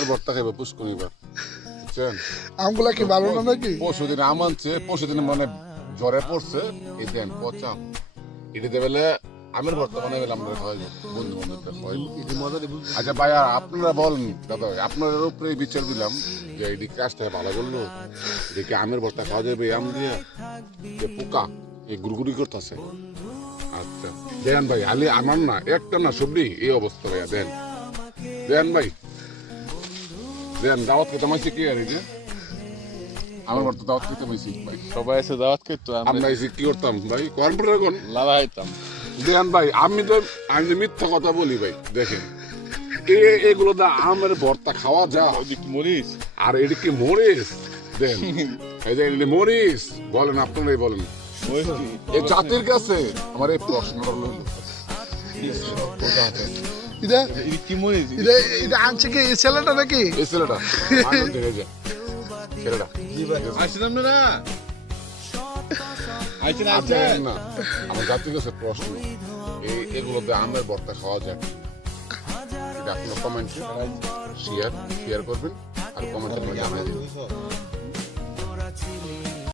আমের ভর্তা খাইবো পুষ্কনিবার, বুঝছেন? আমগুলা কি ভালো না নাকি? পরশুদিন আম আনছে, পরশুদিন মানে জ্বরে পড়ছে, এই দেন পচা এটা দেবেলে আমের ভর্তা বানাই গেলে আমরা খাওয়াইবো, বন্ধু বান্ধবদের খাওয়াইবো। আচ্ছা ভাই, আর আপনারা বলেন দাদা, আপনার উপরে বিচার দিলাম যে এই কাজটা ভালো করলো, এদিকে আমের ভর্তা খাওয়া যাবে আম দিয়ে, যে পোকা এই গুড়গুড়ি করতেছে। আচ্ছা দেন ভাই, আলি আমার না একটা না সবজি এই অবস্থা ভাইয়া, দেন দেন ভাই, দেন। দাওয়াত খেতে মাইছি কি আর এই যে আমার ভর্তা দাওয়াত খেতে মাইছি ভাই, সবাই এসে দাওয়াত করতো, আমরা এসে কি করতাম ভাই, কর্মপুরের কোন লাভা হইতাম। দেন ভাই, আমি তো মিথ্যা কথা বলি ভাই, দেখেন এগুলো দা আমের ভর্তা খাওয়া যা, ওদিকে মরিস আর এটা কি মরিস? দেন এই যে এটা মরিস, বলেন আপনারাই বলেন। এই জাতির কাছে আমার এই প্রশ্নটা হলো, এটা কি মরিস এটা এটা আনছে কি এই ছেলেটা নাকি? এই ছেলেটা আনন্দ থেকে যায়, ছেলেটা আসলাম না আইছেন আর আইছেন দেখেন না, আমার জাতির কাছে প্রশ্ন, এগুলোতে আমের ভর্তা খাওয়া যায় কি? এটা আপনার কমেন্টে শেয়ার করবেন আর কমেন্টে জানাই দিন।